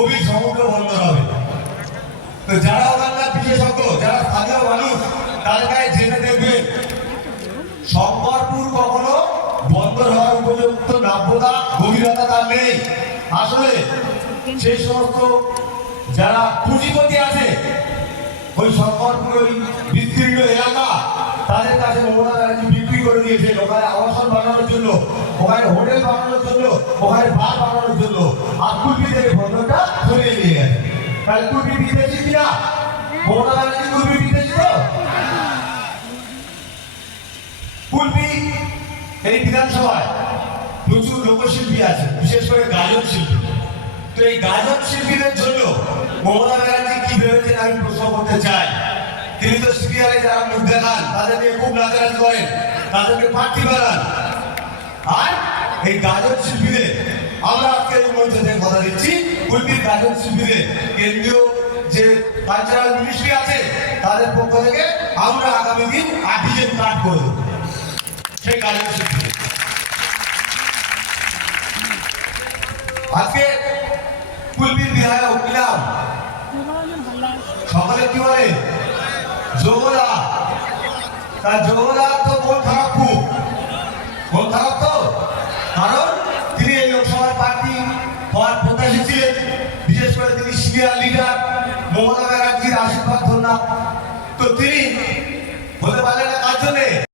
গভীর সমুদ্র বন্দর হবে। তো যারা ওখানকার বিশেষজ্ঞ, যারা স্থানীয় মানুষ, তাদের কাছে জেনে দেখবেন শঙ্করপুর কখনো বন্দর হওয়ার উপযুক্ত নাব্যতা গভীরতা তার নেই। আসলে সেই সমস্ত যারা পুঁজিপতি আছে ওই শঙ্করপুর ওই বিস্তীর্ণ এলাকা, তাদের কাছে মমতা ব্যানার্জি বিক্রি করে দিয়েছেন ওখানে আবাসন বানানোর জন্য, ওখানে হোটেল বানানোর জন্য, ওখানে বার বানানোর জন্য। আর কুলপি থেকে বন্দরটা সরিয়ে নিয়ে গেছে। তাহলে কুলপি বিদেশি কিনা? মমতা ব্যানার্জি কুলপি বিদেশি তো? কুলপি এই বিধানসভায় প্রচুর লোকশিল্পী আছে, বিশেষ করে গাজন শিল্পী। তো এই গাজন শিল্পীদের জন্য মমতা ব্যানার্জি কি ভেবেছেন আমি প্রশ্ন করতে চাই। তিনি তো সিরিয়ালে যারা মুখ দেখান তাদের নিয়ে খুব নাচানাচি করেন, তাদেরকে প্রার্থী বানান। আর এই গাজন শিল্পীদের আমরা আজকে এই মঞ্চ থেকে কথা দিচ্ছি, কুলপির গাজন শিল্পীদের কেন্দ্রীয় যে কালচারাল মিনিস্ট্রি আছে তাদের পক্ষ থেকে আমরা আগামী দিন আর্টিজেন কার্ড করে দেবো সেই গাজন শিল্পী। আজকে কুলপির বিধায়ক কিলাম সকালে কি বলে যোগদা, তার যোগদা তো মন খারাপ, খুব মন খারাপ। তো কারণ তিনি এই লোকসভার প্রার্থী হওয়ার প্রত্যাশী ছিলেন, বিশেষ করে তিনি সিনিয়র লিডার মমতা ব্যানার্জির আশীর্বাদ ধন্যবাদ। তো তিনি